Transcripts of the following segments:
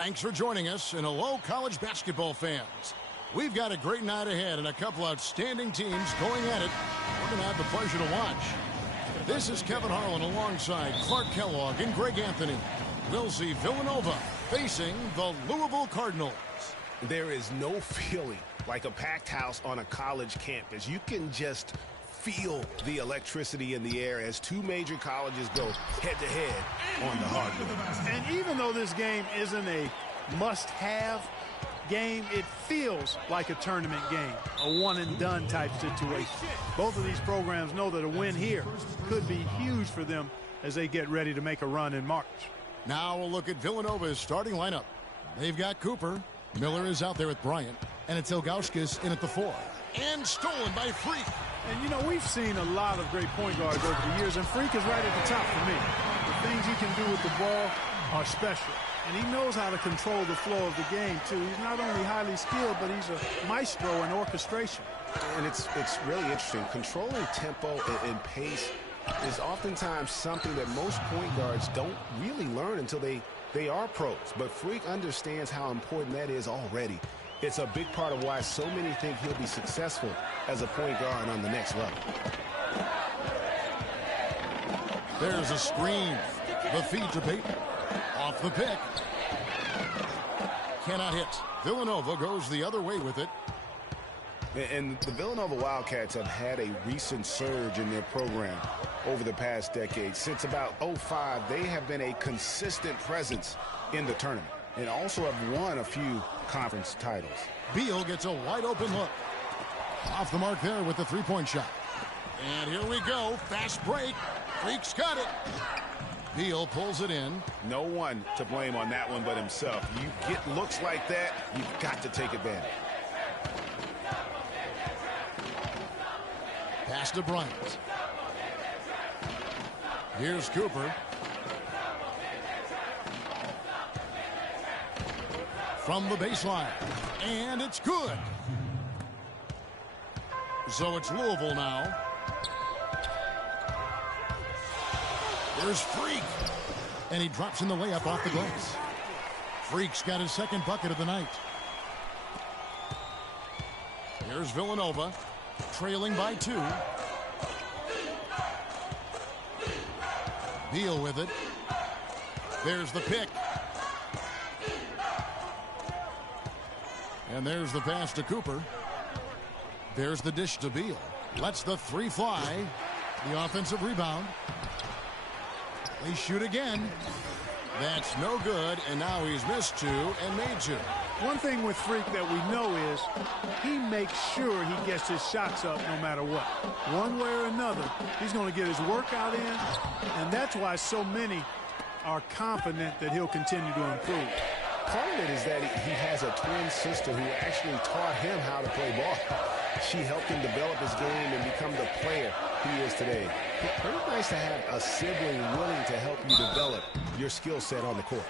Thanks for joining us, and hello, college basketball fans. We've got a great night ahead and a couple outstanding teams going at it. We're going to have the pleasure to watch. This is Kevin Harlan alongside Clark Kellogg and Greg Anthony. We'll see Villanova facing the Louisville Cardinals. There is no feeling like a packed house on a college campus. You can just feel the electricity in the air as two major colleges go head-to-head on the hardwood. And even though this game isn't a must-have game, it feels like a tournament game, a one-and-done type situation. Both of these programs know that a win here could be huge for them as they get ready to make a run in March. Now we'll look at Villanova's starting lineup. They've got Cooper. Miller is out there with Bryant. And it's Ilgauskas in at the 4. And stolen by Freak. And, you know, we've seen a lot of great point guards over the years, and Freak is right at the top for me. The things he can do with the ball are special. And he knows how to control the flow of the game, too. He's not only highly skilled, but he's a maestro in orchestration. And it's really interesting. Controlling tempo and pace is oftentimes something that most point guards don't really learn until they are pros. But Freak understands how important that is already. It's a big part of why so many think he'll be successful as a point guard on the next level. There's a screen. The feed to Peyton. Off the pick. Cannot hit. Villanova goes the other way with it. And the Villanova Wildcats have had a recent surge in their program over the past decade. Since about 2005, they have been a consistent presence in the tournament and also have won a few conference titles. Beal gets a wide open look. Off the mark there with the three-point shot. And here we go. Fast break. Freak's got it. Beal pulls it in. No one to blame on that one but himself. You get looks like that, you've got to take advantage. Pass to Bryant. Here's Cooper. From the baseline. And it's good. So it's Louisville now. There's Freak. And he drops in the layup off the glass. Freak's got his second bucket of the night. Here's Villanova. Trailing by 2. Beal with it. There's the pick. And there's the pass to Cooper. There's the dish to Beal. Lets the 3 fly. The offensive rebound. They shoot again. That's no good, and now he's missed 2 and made 2. One thing with Freak that we know is he makes sure he gets his shots up no matter what. One way or another, he's going to get his workout in, and that's why so many are confident that he'll continue to improve. Part of it is that he has a twin sister who actually taught him how to play ball. She helped him develop his game and become the player he is today. Pretty nice to have a sibling willing to help you develop your skill set on the court.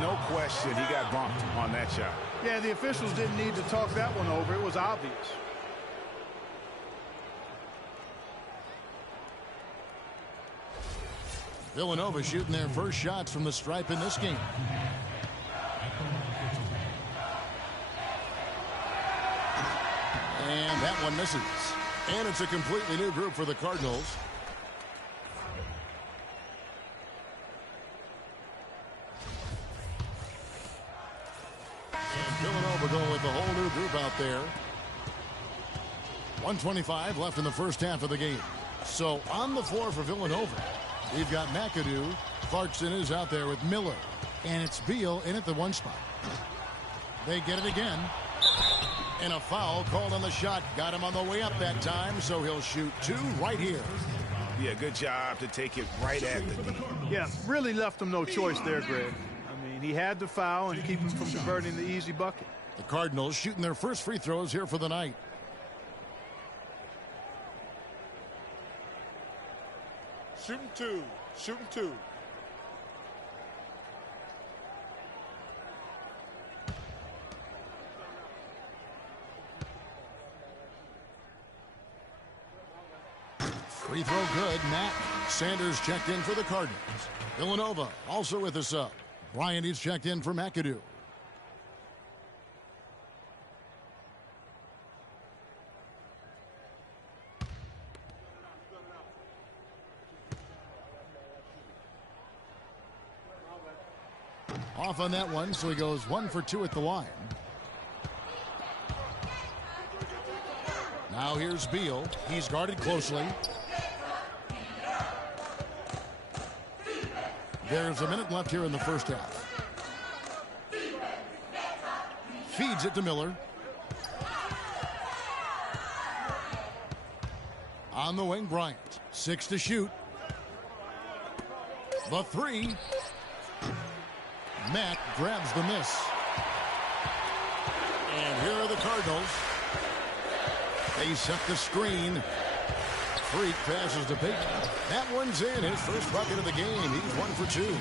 No question he got bumped on that shot. Yeah, the officials didn't need to talk that one over. It was obvious. Villanova shooting their first shots from the stripe in this game. And that one misses. And it's a completely new group for the Cardinals. And Villanova going with the whole new group out there. 1:25 left in the first half of the game. So on the floor for Villanova, we've got McAdoo. Clarkson is out there with Miller. And it's Beal in at the 1 spot. They get it again. And a foul called on the shot. Got him on the way up that time, so he'll shoot 2 right here. Yeah, good job to take it right at the D. Yeah, really left him no choice there, Greg. I mean, he had to foul and keep him from converting the easy bucket. The Cardinals shooting their first free throws here for the night. Shooting 2. Shooting 2. Free throw good. Matt Sanders checked in for the Cardinals. Villanova also with a sub. Bryant is checked in for McAdoo. Off on that one, so he goes 1 for 2 at the line. Now here's Beal. He's guarded closely. There's a minute left here in the first half. Feeds it to Miller. On the wing, Bryant. 6 to shoot. The 3. Mack grabs the miss. And here are the Cardinals. They set the screen. Freak passes to Payton. That one's in. His first bucket of the game. He's 1 for 2.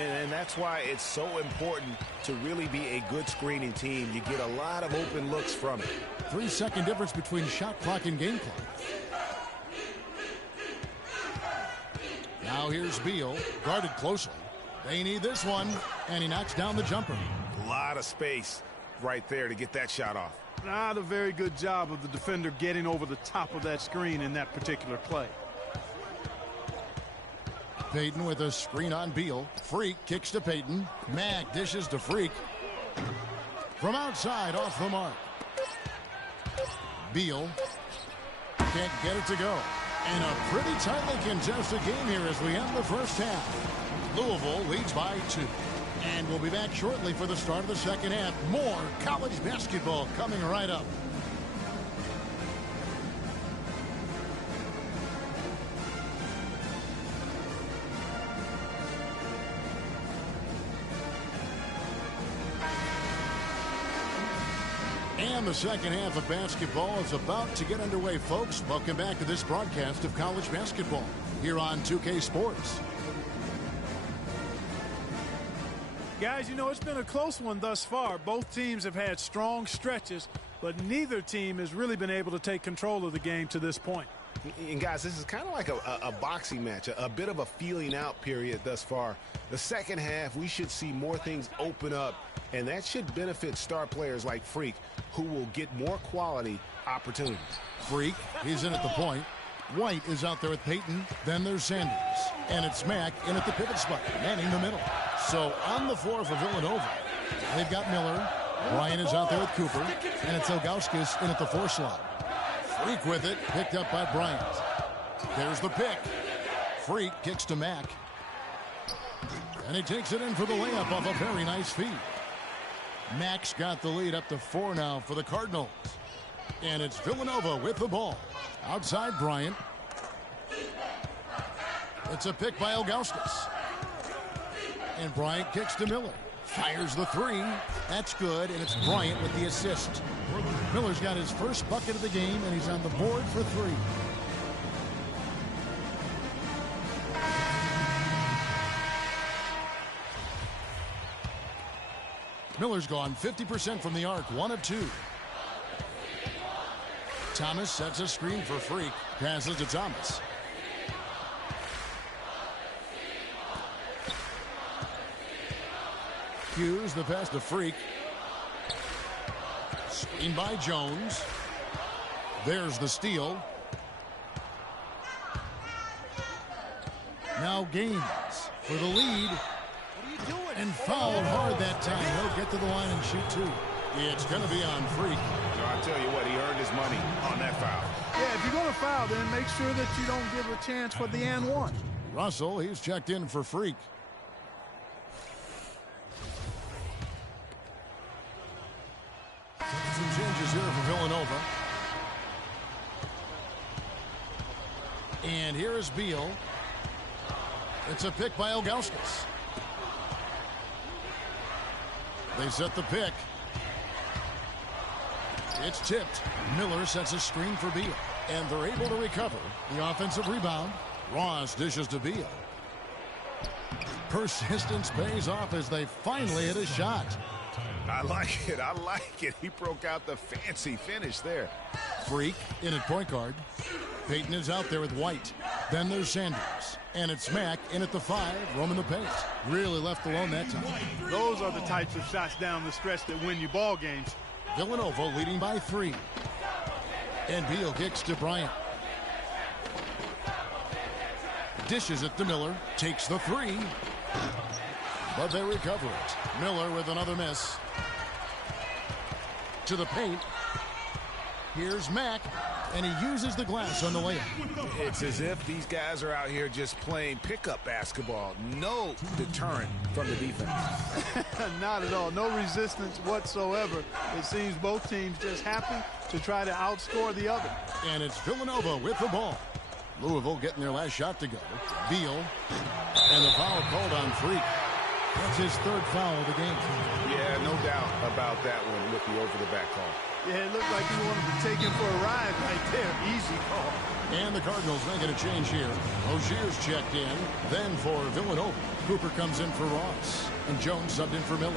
And that's why it's so important to really be a good screening team. You get a lot of open looks from it. 3-second difference between shot clock and game clock. Now here's Beal, guarded closely. They need this one, and he knocks down the jumper. A lot of space right there to get that shot off. Not a very good job of the defender getting over the top of that screen in that particular play. Payton with a screen on Beal. Freak kicks to Payton. Mack dishes to Freak. From outside, off the mark. Beal can't get it to go. And a pretty tightly contested game here as we end the first half. Louisville leads by 2. And we'll be back shortly for the start of the second half. More college basketball coming right up. And the second half of basketball is about to get underway, folks. Welcome back to this broadcast of college basketball here on 2K Sports. Guys, you know, it's been a close one thus far. Both teams have had strong stretches, but neither team has really been able to take control of the game to this point. And guys, this is kind of like a boxing match, a bit of a feeling out period thus far. The second half, we should see more things open up, and that should benefit star players like Freak, who will get more quality opportunities. Freak, he's in at the point. White is out there with Payton. Then there's Sanders. And it's Mack in at the pivot spot, manning the middle. So on the floor for Villanova, they've got Miller. Ryan is out there with Cooper. And it's Ilgauskas in at the 4 slot. Freak with it, picked up by Bryant. There's the pick. Freak kicks to Mack. And he takes it in for the layup off a very nice feed. Mack's got the lead up to 4 now for the Cardinals. And it's Villanova with the ball. Outside Bryant. It's a pick by Ilgauskas. And Bryant kicks to Miller. Fires the 3. That's good, and it's Bryant with the assist. Miller's got his first bucket of the game, and he's on the board for 3. Miller's gone 50% from the arc, 1 of 2. Thomas sets a screen for Freak. Passes to Thomas. Hughes the pass to Freak. Screen by Jones. There's the steal. Now Gaines for the lead. And fouled hard that time. He'll get to the line and shoot 2. It's going to be on Freak. I'll tell you what, he earned his money on that foul. Yeah, if you're going to foul, then make sure that you don't give a chance for the and 1. Russell, he's checked in for Freak. Some changes here for Villanova. And here is Beal. It's a pick by Ilgauskas. They set the pick. It's tipped. Miller sets a screen for Beal. And they're able to recover the offensive rebound. Ross dishes to Beal. Persistence pays off as they finally hit a shot. I like it. I like it. He broke out the fancy finish there. Freak in at point guard. Payton is out there with White. Then there's Sanders. And it's Mack in at the 5, roaming the paint. Really left alone that time. Those are the types of shots down the stretch that win you ball games. Villanova leading by 3. And Beal kicks to Bryant. Dishes it to Miller. Takes the 3. but they recover it. Miller with another miss. To the paint. Here's Mack, and he uses the glass on the layup. It's as if these guys are out here just playing pickup basketball. No deterrent from the defense. Not at all. No resistance whatsoever. It seems both teams just happy to try to outscore the other. And it's Villanova with the ball. Louisville getting their last shot to go. Beal, and the foul called on Freak. That's his third foul of the game. Yeah, no doubt about that one with the over-the-back call. Yeah, it looked like he wanted to take him for a ride right there. Easy call. And the Cardinals making a change here. Rozier's checked in. Then for Villanova, Cooper comes in for Ross. And Jones subbed in for Miller.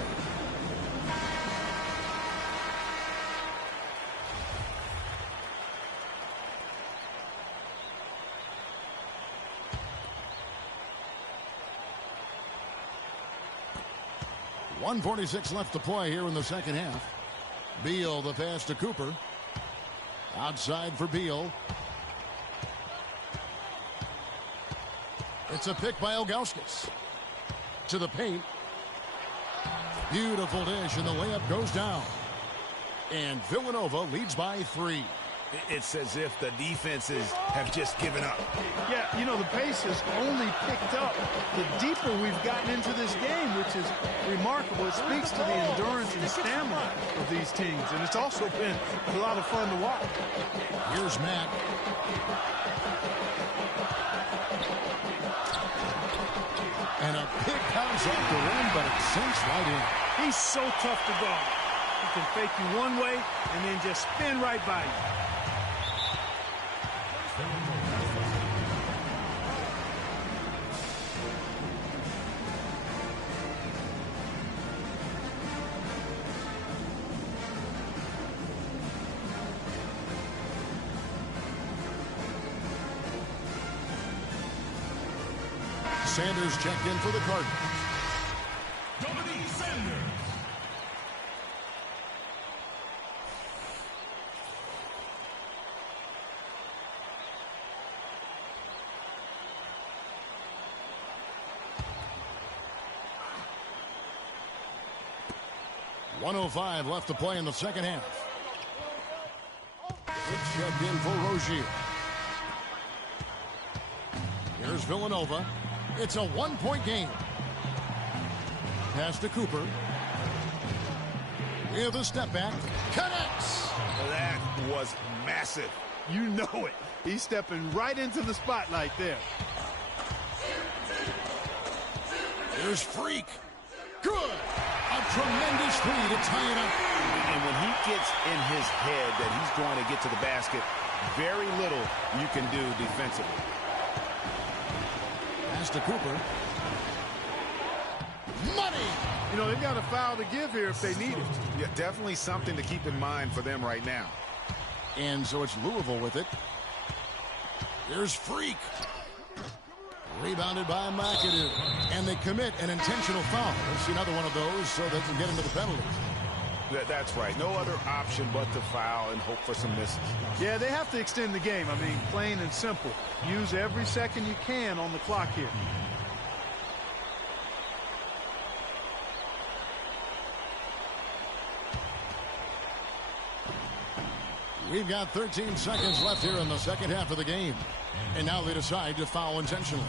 .146 left to play here in the second half. Beal, the pass to Cooper. Outside for Beal. It's a pick by Ilgauskas. To the paint. Beautiful dish, and the layup goes down. And Villanova leads by 3. It's as if the defenses have just given up. Yeah, you know, the pace has only picked up the deeper we've gotten into this game, which is remarkable. It speaks to the endurance and stamina of these teams, and it's also been a lot of fun to watch. Here's Matt. And a pick comes off the rim, but it sinks right in. He's so tough to guard. He can fake you one way and then just spin right by you. Sanders checked in for the Cardinals. Sanders. .105 left to play in the second half. It's checked in for Rozier. Here's Villanova. It's a one-point game. Pass to Cooper. With a step back. Connects. That was massive. You know it. He's stepping right into the spotlight there. Here's Freak. Good. A tremendous three to tie it up. And when he gets in his head that he's going to get to the basket, very little you can do defensively. Pass to Cooper. Money. You know, they've got a foul to give here if they need it. Yeah, definitely something to keep in mind for them right now. And so it's Louisville with it. Here's Freak. Rebounded by McAdoo. And they commit an intentional foul. Let's see another one of those so they can get into the penalties. That's right. No other option but to foul and hope for some misses. Yeah, they have to extend the game. I mean, plain and simple. Use every second you can on the clock here. We've got 13 seconds left here in the second half of the game. And now they decide to foul intentionally.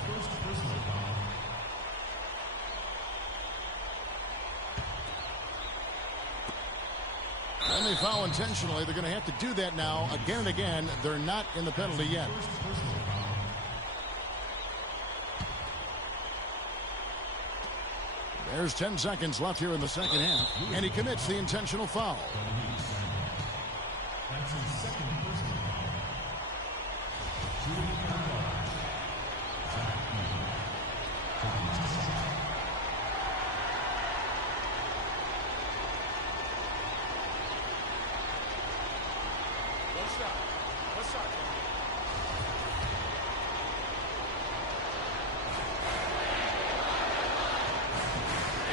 When they foul intentionally, they're going to have to do that now again and again. They're not in the penalty yet. There's 10 seconds left here in the second half. And he commits the intentional foul. That's his second personal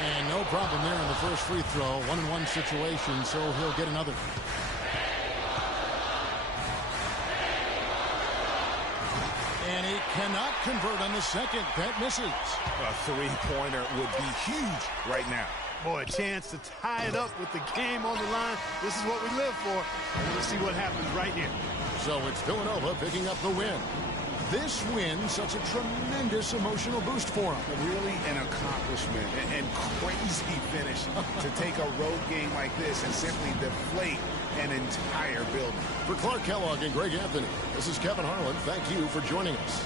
And no problem there in the first free throw. 1-on-1 situation, so he'll get another. And he cannot convert on the second. That misses. A three-pointer would be huge right now. Boy, a chance to tie it up with the game on the line. This is what we live for. And we'll see what happens right here. So it's Villanova picking up the win. This win, such a tremendous emotional boost for him. Really an accomplishment and crazy finish to take a road game like this and simply deflate an entire building. For Clark Kellogg and Greg Anthony, this is Kevin Harlan. Thank you for joining us.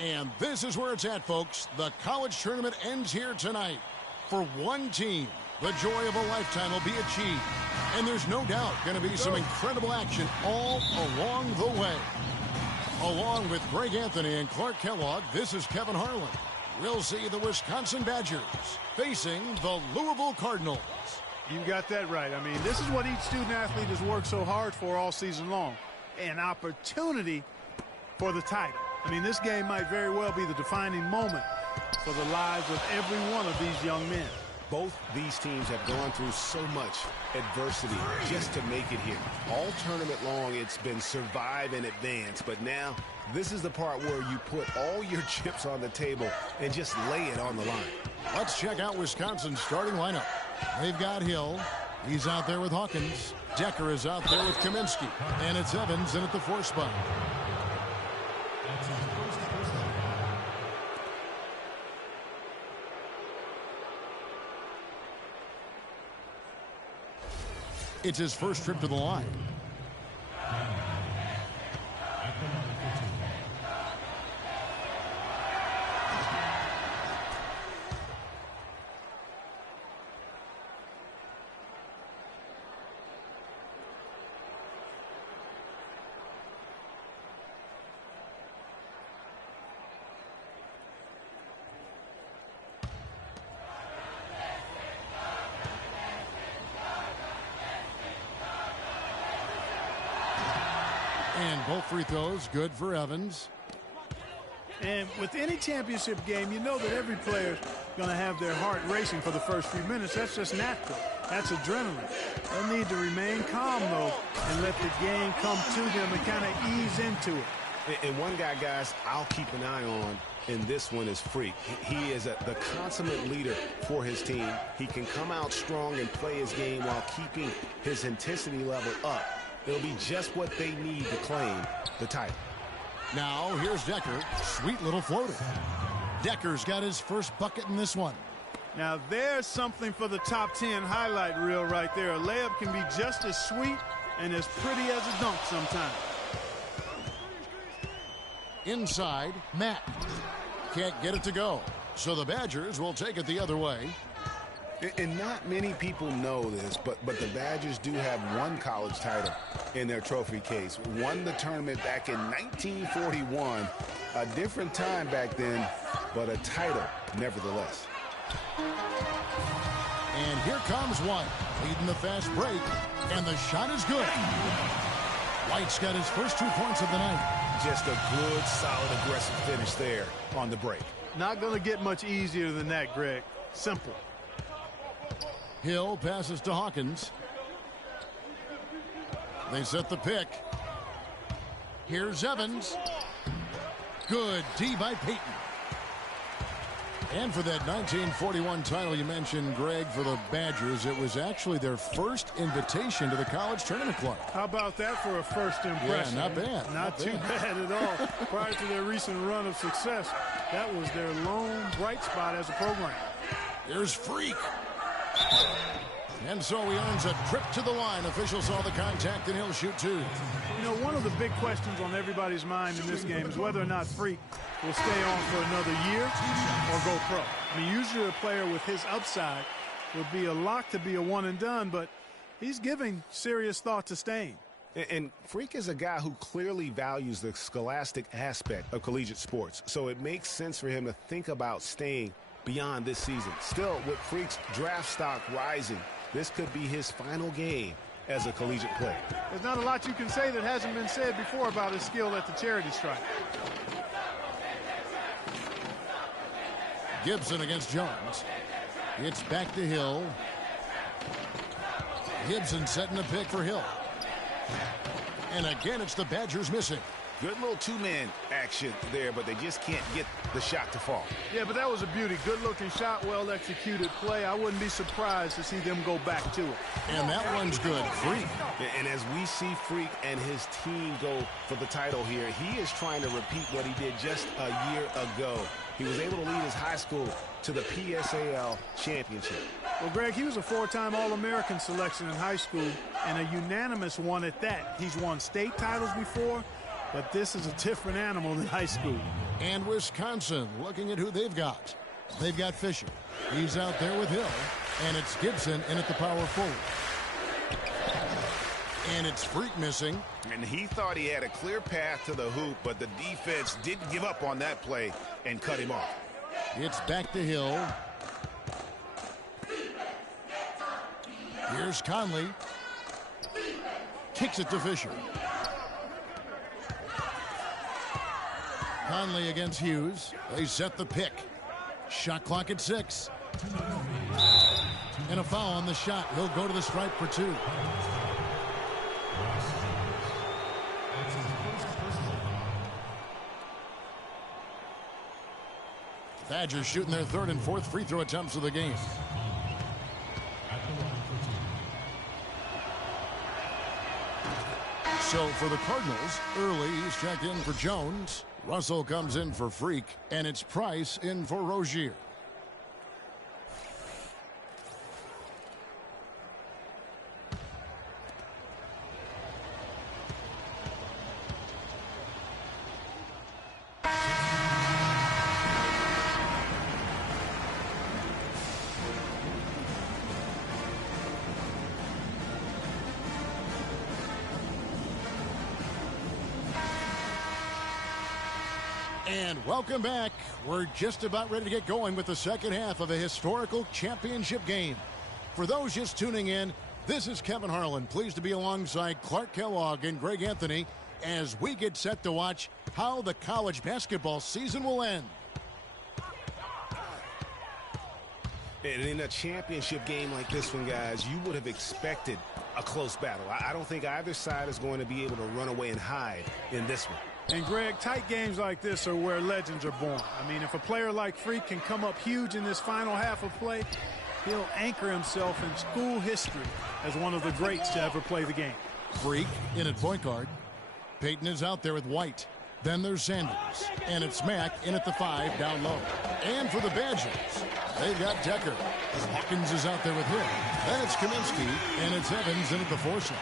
And this is where it's at, folks. The college tournament ends here tonight. For one team, the joy of a lifetime will be achieved. And there's no doubt going to be some incredible action all along the way. Along with Greg Anthony and Clark Kellogg, this is Kevin Harlan. We'll see the Wisconsin Badgers facing the Louisville Cardinals. You got that right. I mean, this is what each student athlete has worked so hard for all season long. An opportunity for the title. I mean, this game might very well be the defining moment for the lives of every one of these young men. Both these teams have gone through so much adversity just to make it here. All tournament long, it's been survive and advance. But now, this is the part where you put all your chips on the table and just lay it on the line. Let's check out Wisconsin's starting lineup. They've got Hill. He's out there with Hawkins. Decker is out there with Kaminsky. And it's Evans in at the 4 spot. It's his first trip to the line. And both free throws good for Evans. And with any championship game, you know that every player is going to have their heart racing for the first few minutes. That's just natural. That's adrenaline. They'll need to remain calm, though, and let the game come to them and kind of ease into it. And one guy, guys, I'll keep an eye on in this one is Freak. He is the consummate leader for his team. He can come out strong and play his game while keeping his intensity level up. It'll be just what they need to claim the title. Now, here's Decker. Sweet little floater. Decker's got his first bucket in this one. Now, there's something for the top 10 highlight reel right there. A layup can be just as sweet and as pretty as a dunk sometimes. Inside, Matt. Can't get it to go. So the Badgers will take it the other way. And not many people know this, but the Badgers do have one college title in their trophy case. Won the tournament back in 1941. A different time back then, but a title nevertheless. And here comes White, leading the fast break, and the shot is good. White's got his first 2 points of the night. Just a good, solid, aggressive finish there on the break. Not going to get much easier than that, Greg. Simple. Hill passes to Hawkins. They set the pick. Here's Evans. Good D by Peyton. And for that 1941 title you mentioned, Greg, for the Badgers, it was actually their first invitation to the College Tournament Club. How about that for a first impression? Yeah, not bad. Not too bad at all. Prior to their recent run of success, that was their lone bright spot as a program. Here's Freak. And so he earns a trip to the line. Officials saw the contact, and he'll shoot 2. You know, one of the big questions on everybody's mind in this game is whether or not Freak will stay on for another year or go pro. I mean, usually a player with his upside would be a lock to be a one and done, but he's giving serious thought to staying. And Freak is a guy who clearly values the scholastic aspect of collegiate sports, so it makes sense for him to think about staying beyond this season. Still, with Freak's draft stock rising, this could be his final game as a collegiate player. There's not a lot you can say that hasn't been said before about his skill at the charity stripe. Gibson against Jones. It's back to Hill. Gibson setting the pick for Hill. And again, it's the Badgers missing. Good little two-man action there, but they just can't get the shot to fall. Yeah, but that was a beauty. Good-looking shot, well-executed play. I wouldn't be surprised to see them go back to it. And that one's good. Freak. And as we see Freak and his team go for the title here, he is trying to repeat what he did just a year ago. He was able to lead his high school to the PSAL championship. Well, Greg, he was a 4-time All-American selection in high school and a unanimous one at that. He's won state titles before, but this is a different animal than high school. And Wisconsin looking at who they've got. They've got Fisher. He's out there with Hill. And it's Gibson in at the power forward. And it's Freak missing. And he thought he had a clear path to the hoop, but the defense didn't give up on that play and cut him off. It's back to Hill. Here's Conley. Kicks it to Fisher. Conley against Hughes. They set the pick. Shot clock at 6. And a foul on the shot. He'll go to the stripe for 2. Badgers shooting their 3rd and 4th free throw attempts of the game. So for the Cardinals, early he's checked in for Jones. Russell comes in for Freak, and it's Price in for Rozier. And welcome back. We're just about ready to get going with the second half of a historical championship game. For those just tuning in, this is Kevin Harlan, pleased to be alongside Clark Kellogg and Greg Anthony as we get set to watch how the college basketball season will end. And in a championship game like this one, guys, you would have expected a close battle. I don't think either side is going to be able to run away and hide in this one. And, Greg, tight games like this are where legends are born. I mean, if a player like Freak can come up huge in this final half of play, he'll anchor himself in school history as one of the greats to ever play the game. Freak in at point guard. Payton is out there with White. Then there's Sanders. And it's Mack in at the 5 down low. And for the Badgers, they've got Decker. Hawkins is out there with him. Then it's Kaminsky. And it's Evans in at the 4 slot.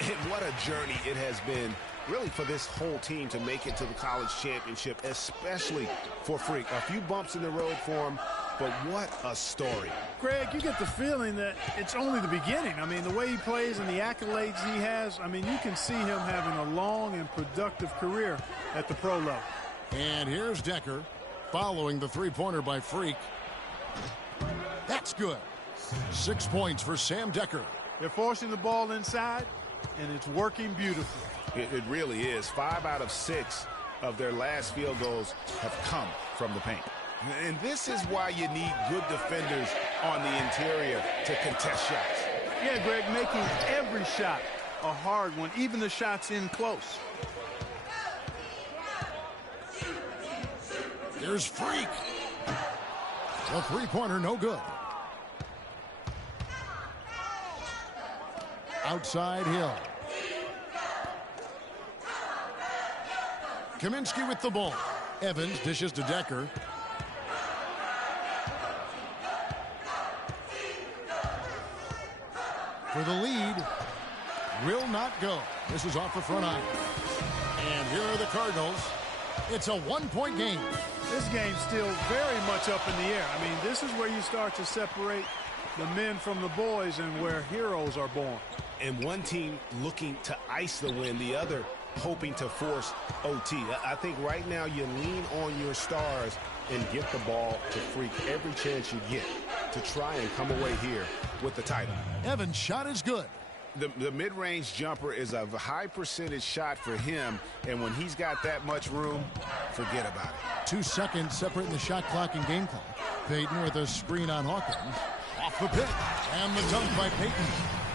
And what a journey it has been, really, for this whole team to make it to the college championship, especially for Freak. A few bumps in the road for him, but what a story. Greg, you get the feeling that it's only the beginning. I mean, the way he plays and the accolades he has, I mean, you can see him having a long and productive career at the pro level. And here's Decker following the three-pointer by Freak. That's good. 6 points for Sam Decker. They're forcing the ball inside, and it's working beautifully. It really is. 5 out of 6 of their last field goals have come from the paint. And this is why you need good defenders on the interior to contest shots. Yeah, Greg, making every shot a hard one, even the shots in close. Here's Freak. The three-pointer, no good. Outside Hill. Kaminsky with the ball. Evans dishes to Decker. For the lead, will not go. This is off the front iron. And here are the Cardinals. It's a one-point game. This game's still very much up in the air. I mean, this is where you start to separate the men from the boys and where heroes are born. And one team looking to ice the win, the other hoping to force OT. I think right now you lean on your stars and get the ball to Freak every chance you get to try and come away here with the title. Evans' shot is good. The mid-range jumper is a high percentage shot for him, and when he's got that much room, forget about it. 2 seconds separating the shot clock and game clock. Payton with a screen on Hawkins. Off the pick. And the dunk by Payton.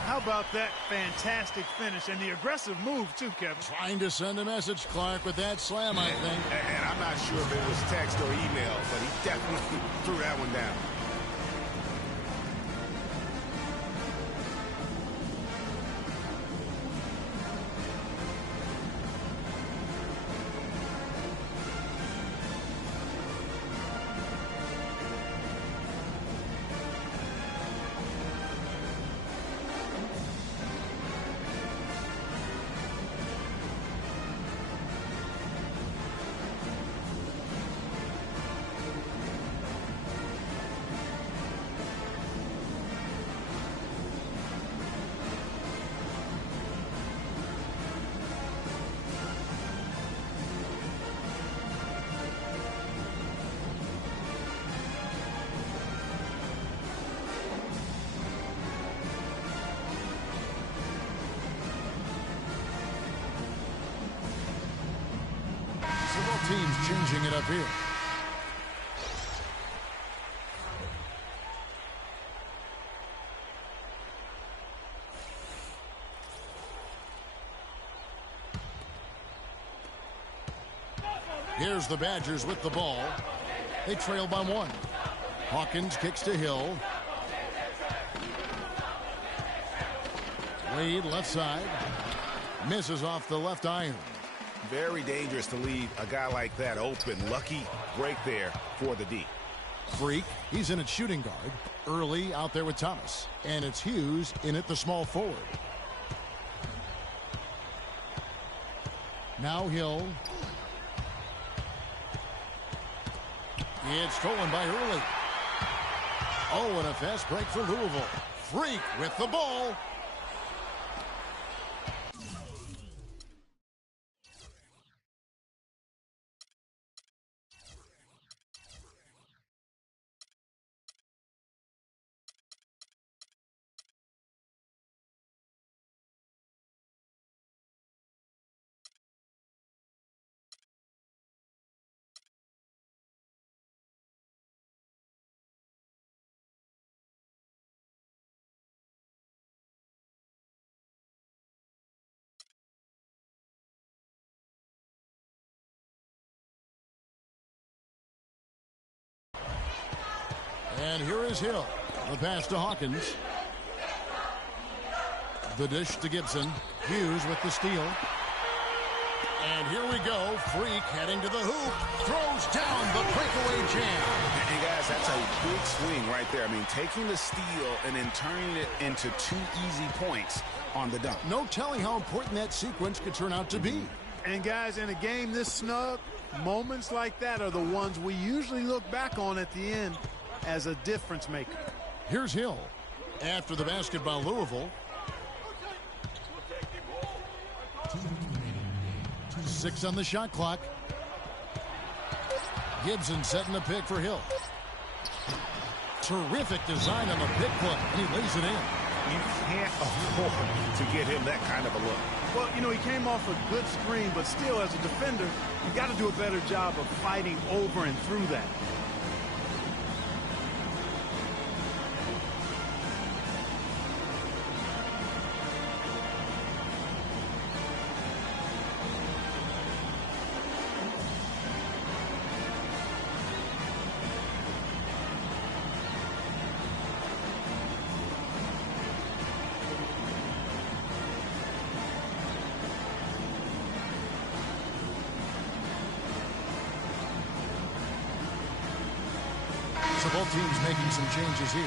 How about that fantastic finish and the aggressive move, too, Kevin? Trying to send a message, Clark, with that slam, I think. And I'm not sure if it was text or email, but he definitely threw that one down. changing it up here. Here's the Badgers with the ball. They trail by 1. Hawkins kicks to Hill. Wade left side. Misses off the left iron. Very dangerous to leave a guy like that open. Lucky break there for the D. Freak, he's in at shooting guard. Early out there with Thomas. And it's Hughes in at the small forward. Now Hill. It's stolen by Early. Oh, and a fast break for Louisville. Freak with the ball. And here is Hill. The pass to Hawkins. The dish to Gibson. Hughes with the steal. And here we go. Freak heading to the hoop. Throws down the breakaway jam. And guys, that's a big swing right there. I mean, taking the steal and then turning it into 2 easy points on the dunk. No telling how important that sequence could turn out to be. And guys, in a game this snug, moments like that are the ones we usually look back on at the end as a difference maker. Here's Hill. After the basket by Louisville. 6 on the shot clock. Gibson setting the pick for Hill. Terrific design on the pick play, and he lays it in. You can't afford to get him that kind of a look. Well, you know, he came off a good screen, but still, as a defender, you got to do a better job of fighting over and through that. So both teams making some changes here.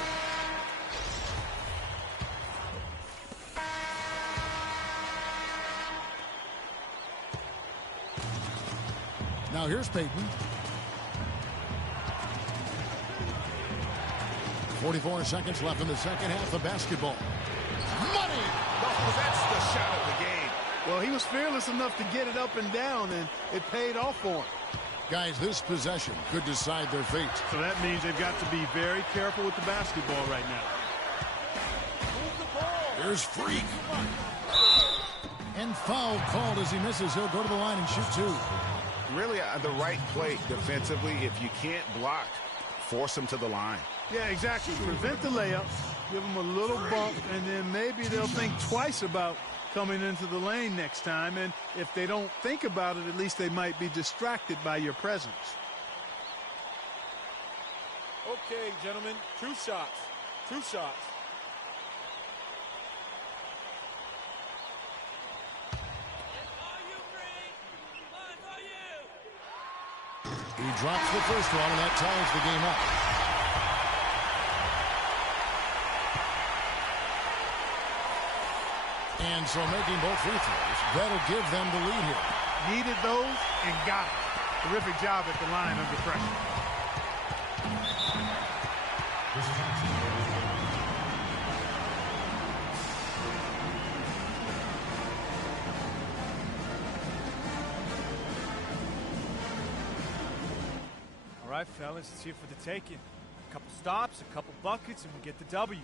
Now here's Payton. 44 seconds left in the second half of basketball. Money! Oh, that's the shot of the game. Well, he was fearless enough to get it up and down, and it paid off for him. Guys, this possession could decide their fate. So that means they've got to be very careful with the basketball right now. Here's Freak. And foul called as he misses. He'll go to the line and shoot 2. Really the right play defensively. If you can't block, force him to the line. Yeah, exactly. Prevent the layup, give them a little bump, and then maybe they'll think twice about coming into the lane next time. And if they don't think about it, at least they might be distracted by your presence. Okay, gentlemen, 2 shots. 2 shots. He drops the first one, and that ties the game up. And so making both free throws, that'll give them the lead here. Needed those and got it. Terrific job at the line under pressure. All right, fellas, it's here for the taking. A couple stops, a couple buckets, and we get the W.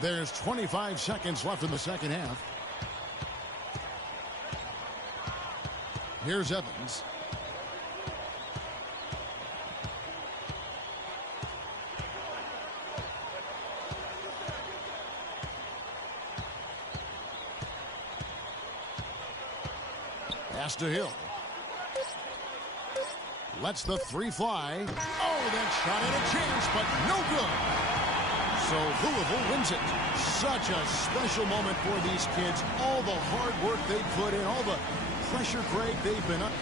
There's 25 seconds left in the second half. Here's Evans. Pass to Hill. Lets the three fly. Oh, that shot had a chance, but no good. So Louisville wins it. Such a special moment for these kids. All the hard work they put in, all the pressure, Greg, they've been up.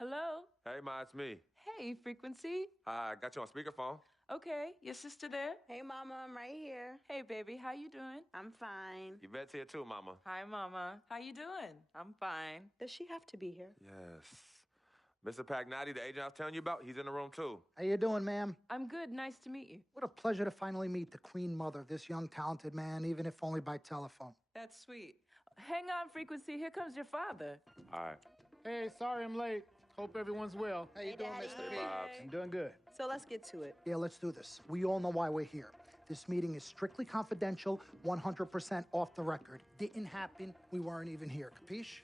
Hello? Hey, Ma, it's me. Hey, Frequency. I got you on speakerphone. Okay, your sister there? Hey, Mama, I'm right here. Hey, baby, how you doing? I'm fine. Yvette's here too, Mama. Hi, Mama. How you doing? I'm fine. Does she have to be here? Yes. Mr. Pagnotti, the agent I was telling you about, he's in the room too. How you doing, ma'am? I'm good. Nice to meet you. What a pleasure to finally meet the queen mother of this young, talented man, even if only by telephone. That's sweet. Hang on, Frequency. Here comes your father. All right. Hey, sorry I'm late. Hope everyone's well. How you doing, Daddy. Mr. Hey. B? I'm doing good. So let's get to it. Yeah, let's do this. We all know why we're here. This meeting is strictly confidential, 100% off the record. Didn't happen. We weren't even here. Capiche?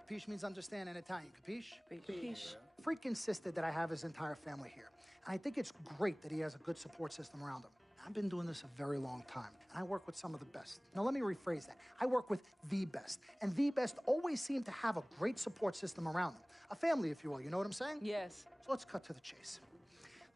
Capiche means understand in Italian. Capiche? Capiche. Freak insisted that I have his entire family here. And I think it's great that he has a good support system around him. I've been doing this a very long time, and I work with some of the best. Now, let me rephrase that. I work with the best, and the best always seem to have a great support system around them. A family, if you will. You know what I'm saying? Yes. So let's cut to the chase.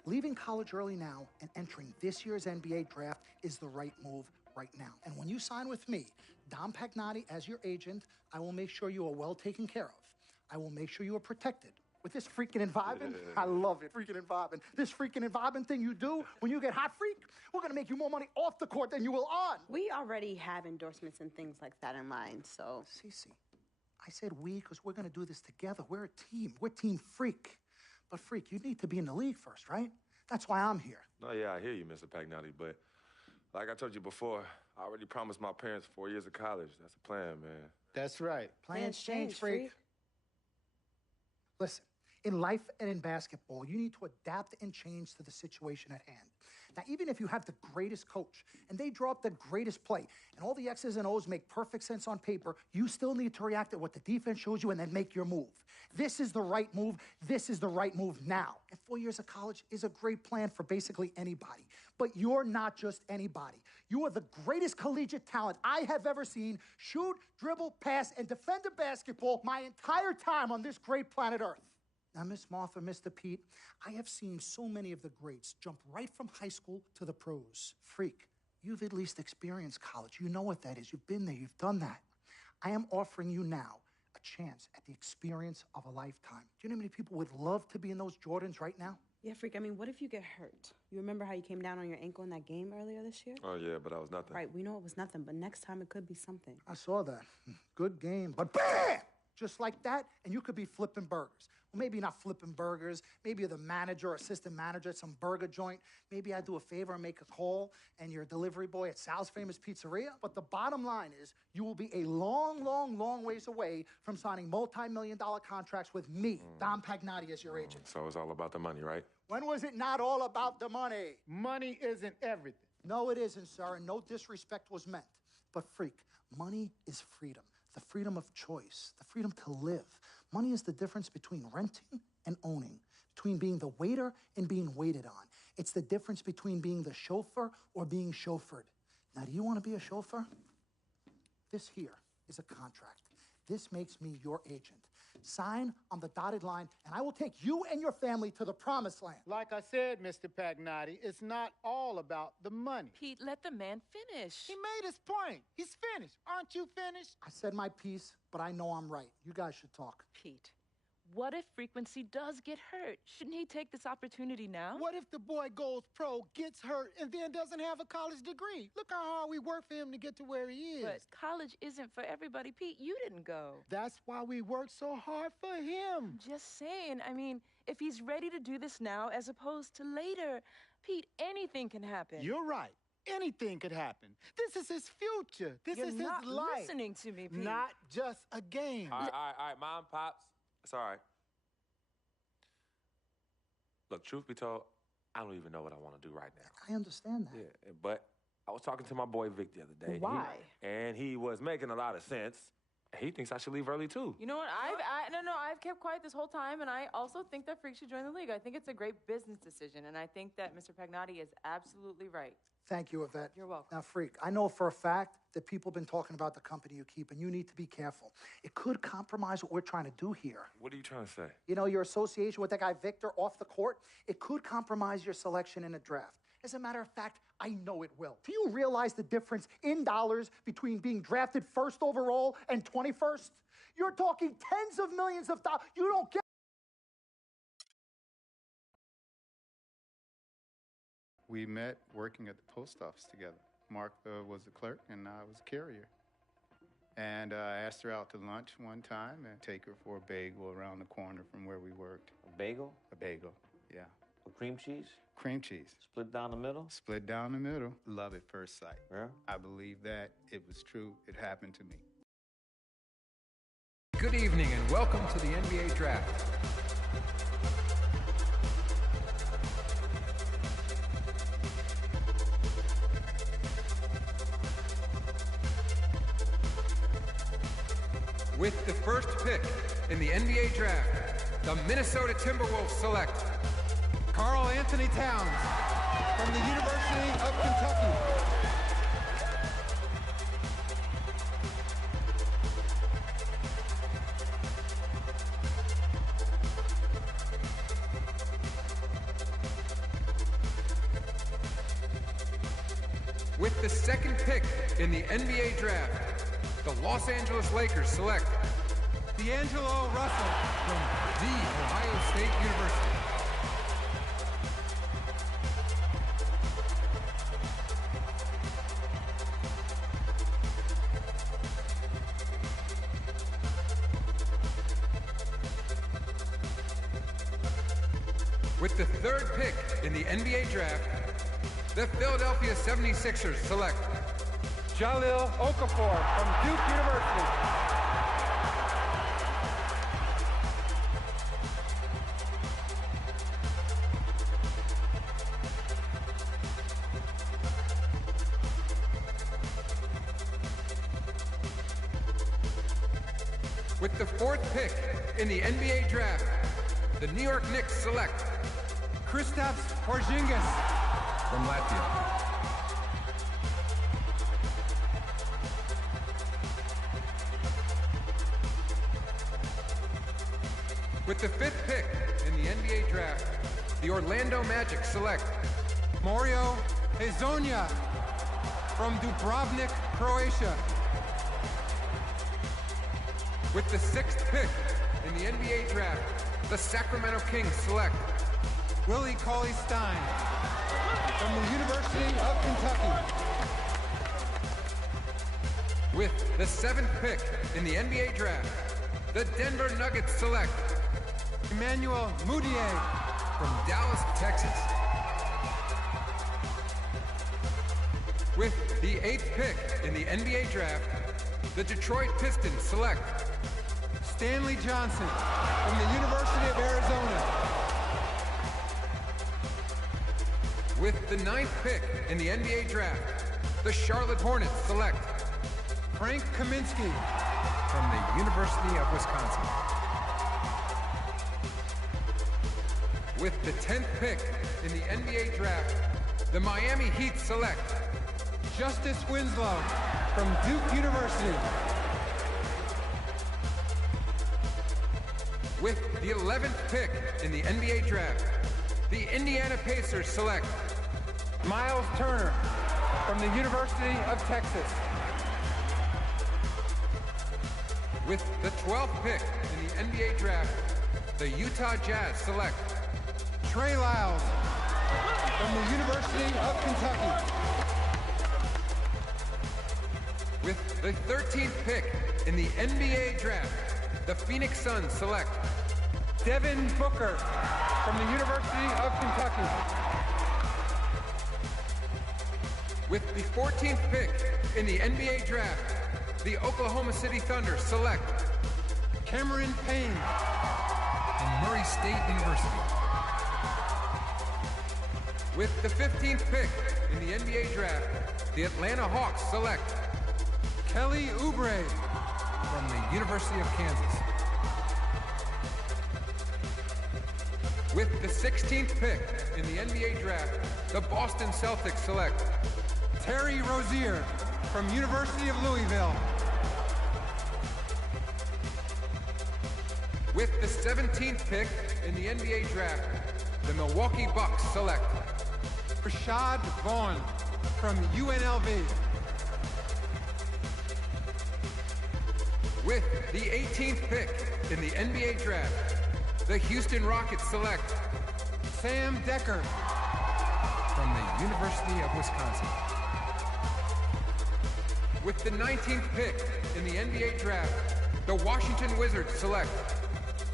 Leaving college early now and entering this year's NBA draft is the right move right now. And when you sign with me, Dom Pagnotti, as your agent, I will make sure you are well taken care of. I will make sure you are protected. With this freaking environment, I love it, freaking environment. This freaking environment thing you do when you get hot, freak, we're gonna make you more money off the court than you will on. We already have endorsements and things like that in line, so. Cece, I said we because we're gonna do this together. We're a team. We're Team Freak. But Freak, you need to be in the league first, right? That's why I'm here. No, yeah, I hear you, Mr. Pagnotti, but like I told you before, I already promised my parents 4 years of college. That's a plan, man. That's right. Plans change, Freak. Listen, in life and in basketball, you need to adapt and change to the situation at hand. Now, even if you have the greatest coach and they draw up the greatest play and all the X's and O's make perfect sense on paper, you still need to react to what the defense shows you and then make your move. This is the right move. This is the right move now. And 4 years of college is a great plan for basically anybody. But you're not just anybody. You are the greatest collegiate talent I have ever seen shoot, dribble, pass, and defend a basketball my entire time on this great planet Earth. Now, Miss Martha, Mr. Pete, I have seen so many of the greats jump right from high school to the pros. Freak, you've at least experienced college. You know what that is. You've been there. You've done that. I am offering you now a chance at the experience of a lifetime. Do you know how many people would love to be in those Jordans right now? Yeah, Freak, I mean, what if you get hurt? You remember how you came down on your ankle in that game earlier this year? Oh, yeah, but that was nothing. Right, we know it was nothing, but next time it could be something. I saw that. Good game. But bam! Just like that, and you could be flipping burgers. Well, maybe not flipping burgers. Maybe you're the manager or assistant manager at some burger joint. Maybe I do a favor and make a call, and you're a delivery boy at Sal's Famous Pizzeria. But the bottom line is, you will be a long, long, long ways away from signing multi-million-dollar contracts with me, Dom Pagnotti, as your agent. So it's all about the money, right? When was it not all about the money? Money isn't everything. No, it isn't, sir, and no disrespect was meant. But freak, money is freedom. The freedom of choice, the freedom to live. Money is the difference between renting and owning, between being the waiter and being waited on. It's the difference between being the chauffeur or being chauffeured. Now, do you want to be a chauffeur? This here is a contract. This makes me your agent. Sign on the dotted line, and I will take you and your family to the promised land. Like I said, Mr. Pagnotti, it's not all about the money. Pete, let the man finish. He made his point. He's finished. Aren't you finished? I said my piece, but I know I'm right. You guys should talk. Pete, what if Frequency does get hurt? Shouldn't he take this opportunity now? What if the boy goes pro, gets hurt, and then doesn't have a college degree? Look how hard we work for him to get to where he is. But college isn't for everybody. Pete, you didn't go. That's why we work so hard for him. Just saying. I mean, if he's ready to do this now as opposed to later, Pete, anything can happen. You're right. anything could happen. This is his future. This You're is not his life. listening to me, Pete. Not just a game. All right, Mom, Pops. It's all right. Look, truth be told, I don't even know what I want to do right now. I understand that. Yeah, but I was talking to my boy Vic the other day. Why? And he was making a lot of sense. He thinks I should leave early, too. You know what? I've kept quiet this whole time, and I also think that Freak should join the league. I think it's a great business decision, and I think that Mr. Pagnotti is absolutely right. Thank you, Yvette. You're welcome. Now, Freak, I know for a fact that people have been talking about the company you keep, and you need to be careful. It could compromise what we're trying to do here. What are you trying to say? You know, your association with that guy Victor off the court, it could compromise your selection in a draft. As a matter of fact, I know it will. Do you realize the difference in dollars between being drafted first overall and 21st? You're talking tens of millions of dollars. You don't get. We met working at the post office together. Mark was the clerk and I was a carrier. And I asked her out to lunch one time and take her for a bagel around the corner from where we worked. A bagel? A bagel, yeah. With cream cheese? Cream cheese. Split down the middle? Split down the middle. Love at first sight. Yeah? I believe that it was true. It happened to me. Good evening and welcome to the NBA Draft. With the first pick in the NBA Draft, the Minnesota Timberwolves select Karl Anthony Towns from the University of Kentucky. With the second pick in the NBA Draft, the Los Angeles Lakers select D'Angelo Russell from The Ohio State University. With the third pick in the NBA Draft, the Philadelphia 76ers select Jahlil Okafor from Duke University. With the fourth pick in the NBA Draft, the New York Knicks select Kristaps Porzingis from Latvia. With the fifth pick in the NBA Draft, the Orlando Magic select Mario Hezonja from Dubrovnik, Croatia. With the sixth pick in the NBA Draft, the Sacramento Kings select Willie Cauley-Stein from the University of Kentucky. With the seventh pick in the NBA Draft, the Denver Nuggets select Emmanuel Mudiay from Dallas, Texas. With the eighth pick in the NBA Draft, the Detroit Pistons select Stanley Johnson from the University of Arizona. With the ninth pick in the NBA Draft, the Charlotte Hornets select Frank Kaminsky from the University of Wisconsin. With the 10th pick in the NBA Draft, the Miami Heat select Justice Winslow from Duke University. With the 11th pick in the NBA Draft, the Indiana Pacers select Miles Turner from the University of Texas. With the 12th pick in the NBA Draft, the Utah Jazz select Trey Lyles from the University of Kentucky. With the 13th pick in the NBA Draft, the Phoenix Suns select Devin Booker from the University of Kentucky. With the 14th pick in the NBA draft, the Oklahoma City Thunder select Cameron Payne from Murray State University. With the 15th pick in the NBA draft, the Atlanta Hawks select Kelly Oubre from the University of Kansas. With the 16th pick in the NBA draft, the Boston Celtics select Terry Rozier from University of Louisville. With the 17th pick in the NBA draft, the Milwaukee Bucks select Rashad Vaughn from UNLV. With the 18th pick in the NBA draft, the Houston Rockets select Sam Decker from the University of Wisconsin. With the 19th pick in the NBA draft, the Washington Wizards select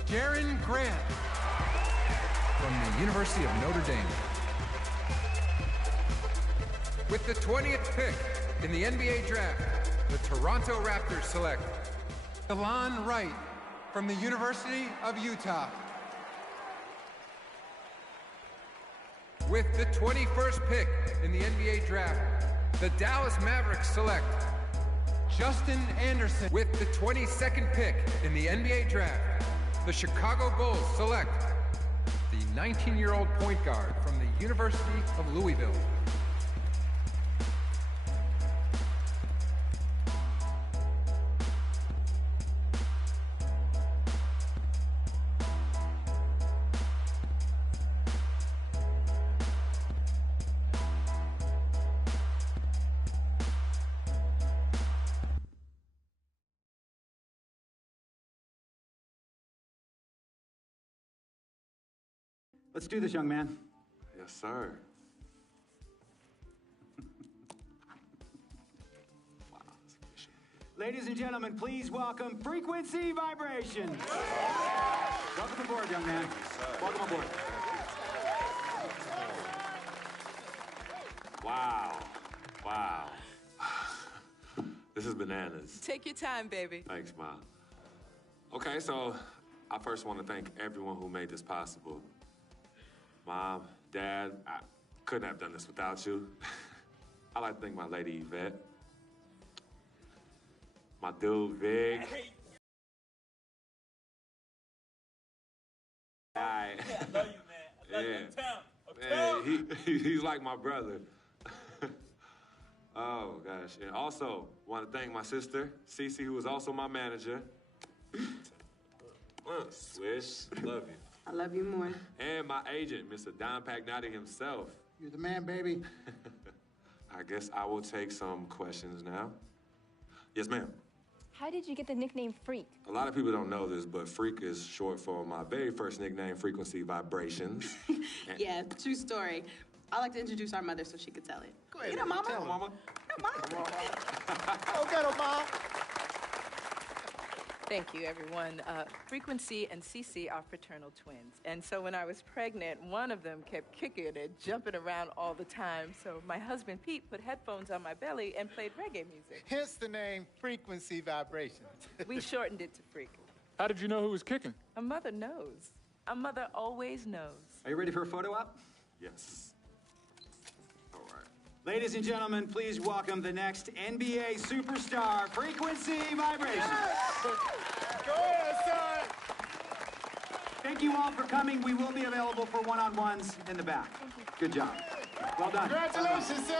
Jaren Grant from the University of Notre Dame. With the 20th pick in the NBA draft, the Toronto Raptors select Delon Wright from the University of Utah. With the 21st pick in the NBA draft, the Dallas Mavericks select Justin Anderson. With the 22nd pick in the NBA draft, the Chicago Bulls select the 19-year-old point guard from the University of Louisville. Let's do this, young man. Yes, sir. Ladies and gentlemen, please welcome Frequency Vibration. Welcome aboard, young man. Welcome aboard. Wow. Wow. This is bananas. Take your time, baby. Thanks, Ma. Okay, so I first want to thank everyone who made this possible. Mom, Dad, I couldn't have done this without you. I'd like to thank my lady Yvette, my dude Vig. I love you, man. I love you. Man, he's like my brother. Oh, gosh. And also, want to thank my sister, Cece, who is also my manager. Swish, love you. I love you more. And my agent, Mr. Don Pagnotti himself. You're the man, baby. I guess I will take some questions now. Yes, ma'am. How did you get the nickname Freak? A lot of people don't know this, but Freak is short for my very first nickname, Frequency Vibrations. Yeah, true story. I like to introduce our mother so she could tell it. Go ahead. You know, Mama. Tell her, Mama. Go get her, Mom. Thank you, everyone. Frequency and Cece are fraternal twins. And so when I was pregnant, one of them kept kicking and jumping around all the time. So my husband, Pete, put headphones on my belly and played reggae music. Hence the name Frequency Vibrations. We shortened it to Freak. How did you know who was kicking? A mother knows. A mother always knows. Are you ready for a photo op? Yes. All right. Ladies and gentlemen, please welcome the next NBA superstar, Frequency Vibration. Go ahead, son. Thank you all for coming. We will be available for one-on-ones in the back. Good job. Well done. Congratulations, son.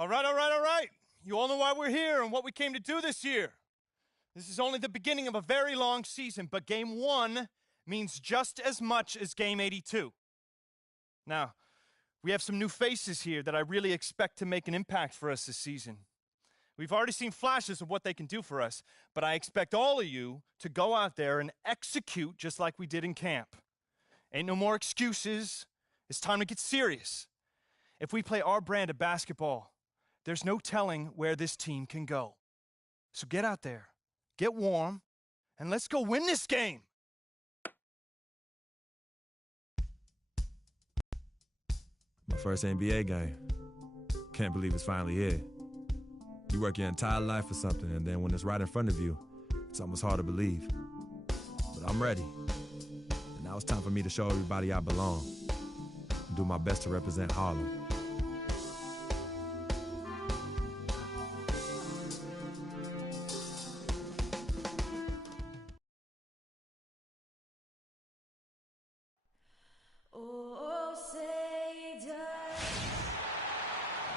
All right. You all know why we're here and what we came to do this year. This is only the beginning of a very long season, but Game 1 means just as much as Game 82. Now, we have some new faces here that I really expect to make an impact for us this season. We've already seen flashes of what they can do for us, but I expect all of you to go out there and execute just like we did in camp. Ain't no more excuses. It's time to get serious. If we play our brand of basketball, there's no telling where this team can go. So get out there, get warm, and let's go win this game. My first NBA game. Can't believe it's finally here. You work your entire life for something, and then when it's right in front of you, it's almost hard to believe. But I'm ready. And now it's time for me to show everybody I belong. And do my best to represent Harlem.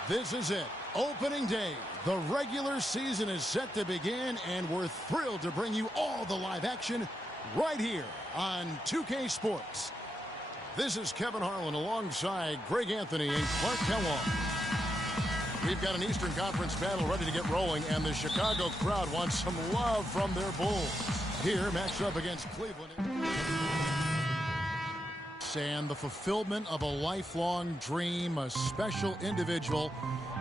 This is it. Opening day. The regular season is set to begin, and we're thrilled to bring you all the live action right here on 2K Sports. This is Kevin Harlan alongside Greg Anthony and Clark Kellogg. We've got an Eastern Conference battle ready to get rolling, and the Chicago crowd wants some love from their Bulls. Here, matched up against Cleveland. And the fulfillment of a lifelong dream, a special individual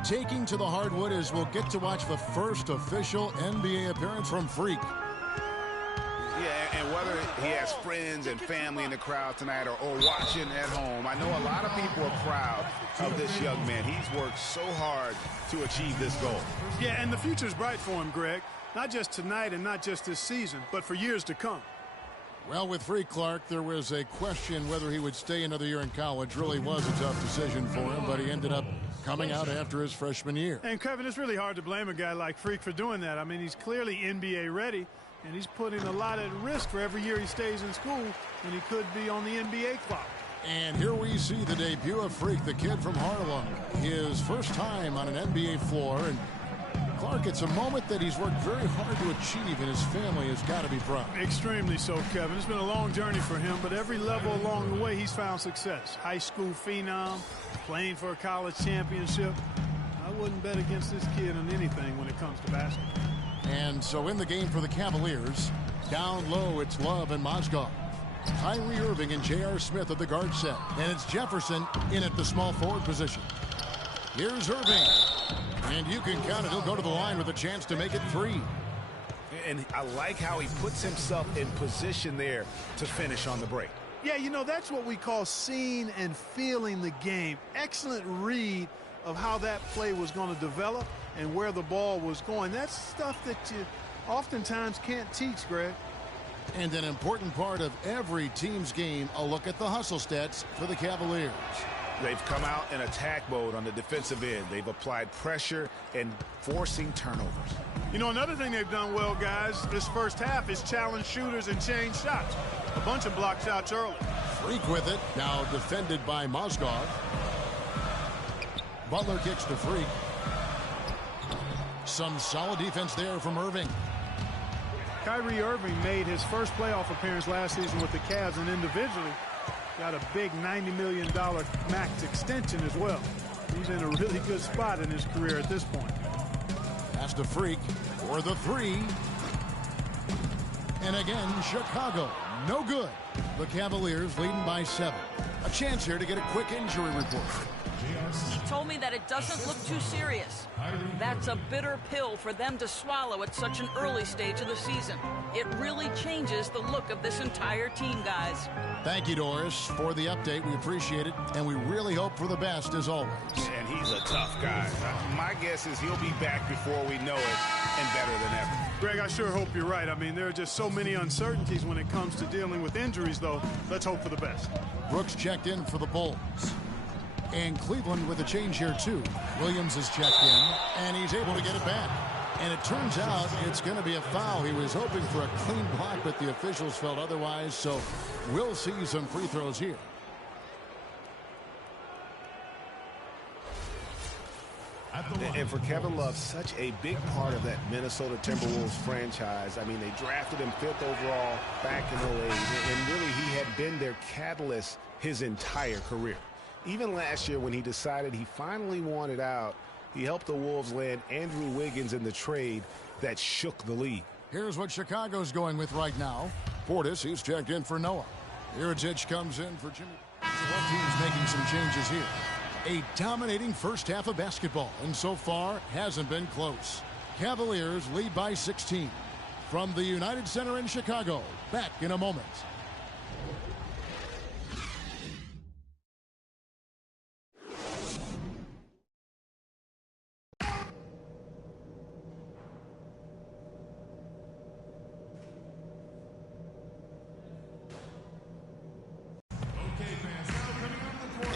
taking to the hardwood as we'll get to watch the first official NBA appearance from Freak. Yeah, and whether he has friends and family in the crowd tonight or watching at home, I know a lot of people are proud of this young man. He's worked so hard to achieve this goal. Yeah, and the future's bright for him, Greg. Not just tonight and not just this season, but for years to come. Well, with Freak Clark, there was a question whether he would stay another year in college. Really was a tough decision for him, but he ended up coming out after his freshman year. And, Kevin, it's really hard to blame a guy like Freak for doing that. I mean, he's clearly NBA ready, and he's putting a lot at risk for every year he stays in school when he could be on the NBA clock. And here we see the debut of Freak, the kid from Harlem. His first time on an NBA floor, and Clark, it's a moment that he's worked very hard to achieve, and his family has got to be proud. Extremely so, Kevin. It's been a long journey for him, but every level along the way, he's found success. High school phenom, playing for a college championship. I wouldn't bet against this kid on anything when it comes to basketball. And so in the game for the Cavaliers, down low, it's Love and Mozgov. Kyrie Irving and J.R. Smith at the guard set. And it's Jefferson in at the small forward position. Here's Irving. And you can count it. He'll go to the line with a chance to make it 3. And I like how he puts himself in position there to finish on the break. Yeah, you know, that's what we call seeing and feeling the game. Excellent read of how that play was going to develop and where the ball was going. That's stuff that you oftentimes can't teach, Greg. And an important part of every team's game, a look at the hustle stats for the Cavaliers. They've come out in attack mode on the defensive end. They've applied pressure and forcing turnovers. You know, another thing they've done well, guys, this first half is challenge shooters and change shots. A bunch of block shots early. Freak with it. Now defended by Mozgov. Butler kicks to Freak. Some solid defense there from Irving. Kyrie Irving made his first playoff appearance last season with the Cavs, and individually got a big $90 million max extension as well. He's in a really good spot in his career at this point. Pass to Freak for the 3. And again, Chicago, no good. The Cavaliers leading by 7. A chance here to get a quick injury report. He told me that it doesn't look too serious. That's a bitter pill for them to swallow at such an early stage of the season. It really changes the look of this entire team, guys. Thank you, Doris, for the update. We appreciate it, and we really hope for the best as always. And he's a tough guy. My guess is he'll be back before we know it and better than ever. Greg, I sure hope you're right. I mean, there are just so many uncertainties when it comes to dealing with injuries, though. Let's hope for the best. Brooks checked in for the Bulls. And Cleveland with a change here, too. Williams is checked in, and he's able to get it back. And it turns out it's going to be a foul. He was hoping for a clean block, but the officials felt otherwise, so we'll see some free throws here. And for Kevin Love, such a big part of that Minnesota Timberwolves franchise. I mean, they drafted him 5th overall back in 08, and really he had been their catalyst his entire career. Even last year when he decided he finally wanted out, he helped the Wolves land Andrew Wiggins in the trade that shook the league. Here's what Chicago's going with right now. Portis, he's checked in for Noah. Mirotic comes in for Jimmy. Both teams making some changes here. A dominating first half of basketball, and so far hasn't been close. Cavaliers lead by 16. From the United Center in Chicago, back in a moment.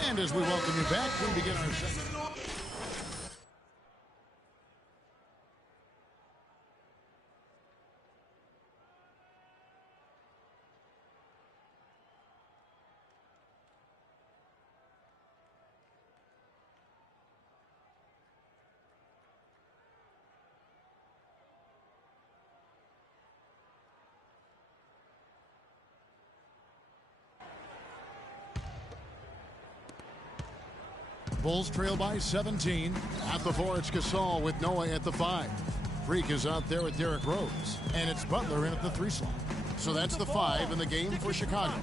And as we welcome you back, we begin our second. Bulls trail by 17. At the 4, it's Gasol with Noah at the 5. Freak is out there with Derrick Rose. And it's Butler in at the 3 slot. So that's the 5 in the game for Chicago.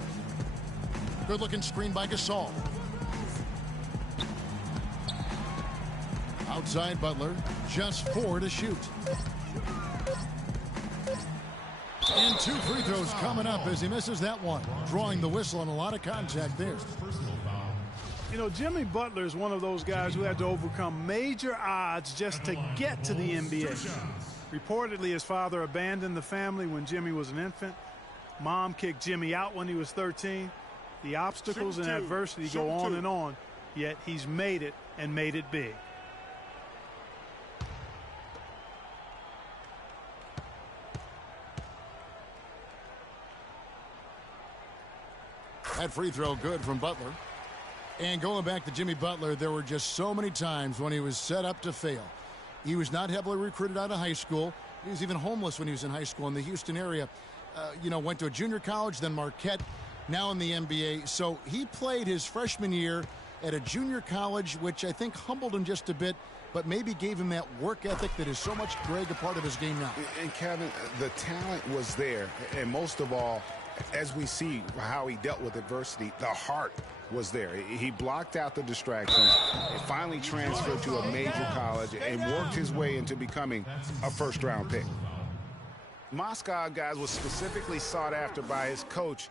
Good-looking screen by Gasol. Outside Butler. Just 4 to shoot. And 2 free throws coming up as he misses that one. Drawing the whistle and a lot of contact there. You know, Jimmy Butler is one of those guys who had to overcome major odds just to get to the NBA. Reportedly, his father abandoned the family when Jimmy was an infant. Mom kicked Jimmy out when he was 13. The obstacles and adversity go on and on, yet he's made it and made it big. That free throw good from Butler. And going back to Jimmy Butler, there were just so many times when he was set up to fail. He was not heavily recruited out of high school. He was even homeless when he was in high school in the Houston area. Went to a junior college, then Marquette, now in the NBA. So he played his freshman year at a junior college, which I think humbled him just a bit, but maybe gave him that work ethic that is so much, Greg, a part of his game now. And Kevin, the talent was there. And most of all, as we see how he dealt with adversity, the heart was there. He blocked out the distractions and finally transferred to a major college and worked his way into becoming a first-round pick. Mozgov, guys, was specifically sought after by his coach,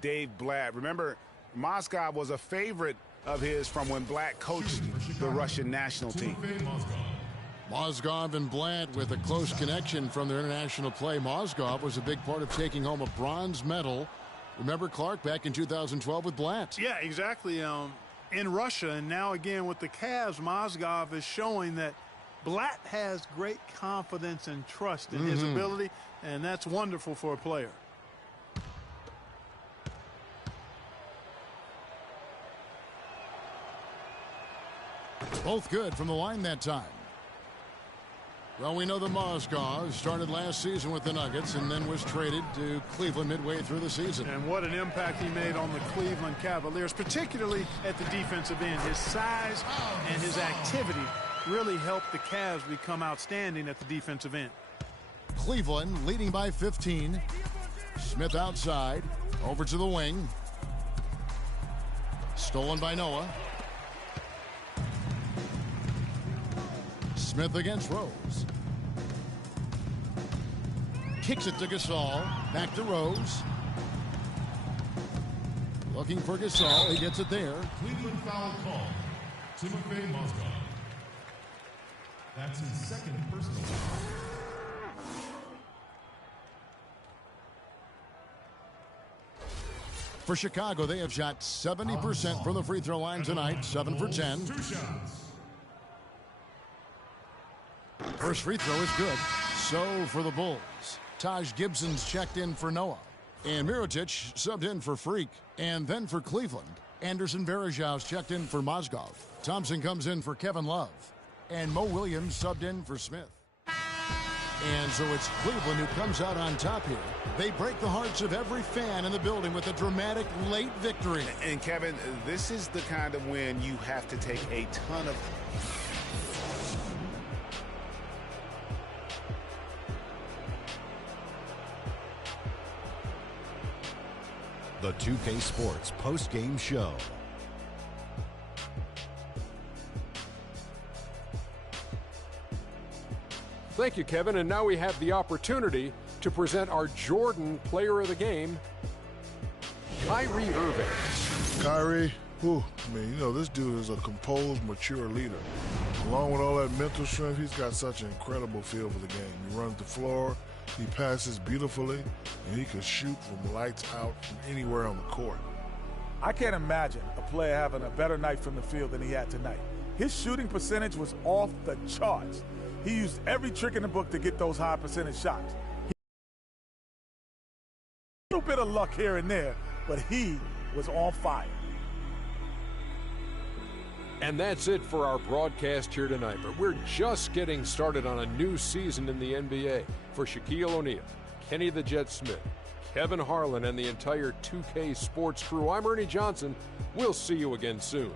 Dave Blatt. Remember, Mozgov was a favorite of his from when Blatt coached the Russian national team. Mozgov and Blatt with a close connection from their international play. Mozgov was a big part of taking home a bronze medal. Remember, Clark, back in 2012 with Blatt? Yeah, exactly. In Russia, and now again with the Cavs, Mozgov is showing that Blatt has great confidence and trust in his ability, and that's wonderful for a player. Both good from the line that time. Well, we know that Mozgov started last season with the Nuggets and then was traded to Cleveland midway through the season. And what an impact he made on the Cleveland Cavaliers, particularly at the defensive end. His size and his activity really helped the Cavs become outstanding at the defensive end. Cleveland leading by 15. Smith outside, over to the wing. Stolen by Noah. Smith against Rose. Kicks it to Gasol. Back to Rose. Looking for Gasol. He gets it there. Cleveland foul call. Timofey Mozgov. That's his second personal foul. For Chicago, they have shot 70% from the free throw line tonight. 7 for 10. 2 shots. First free throw is good. So for the Bulls, Taj Gibson's checked in for Noah. And Mirotic subbed in for Freak. And then for Cleveland, Anderson Varejau's checked in for Mozgov. Thompson comes in for Kevin Love. And Mo Williams subbed in for Smith. And so it's Cleveland who comes out on top here. They break the hearts of every fan in the building with a dramatic late victory. And Kevin, this is the kind of win you have to take a ton of... The 2K Sports post-game show. Thank you, Kevin. And now we have the opportunity to present our Jordan Player of the Game, Kyrie Irving. Kyrie, this dude is a composed, mature leader. Along with all that mental strength, he's got such an incredible feel for the game. He runs the floor, he passes beautifully, and he can shoot from lights out from anywhere on the court. I can't imagine a player having a better night from the field than he had tonight. His shooting percentage was off the charts. He used every trick in the book to get those high percentage shots. A little bit of luck here and there, but he was on fire. And that's it for our broadcast here tonight. But we're just getting started on a new season in the NBA. For Shaquille O'Neal, Kenny the Jet Smith, Kevin Harlan, and the entire 2K Sports crew, I'm Ernie Johnson. We'll see you again soon.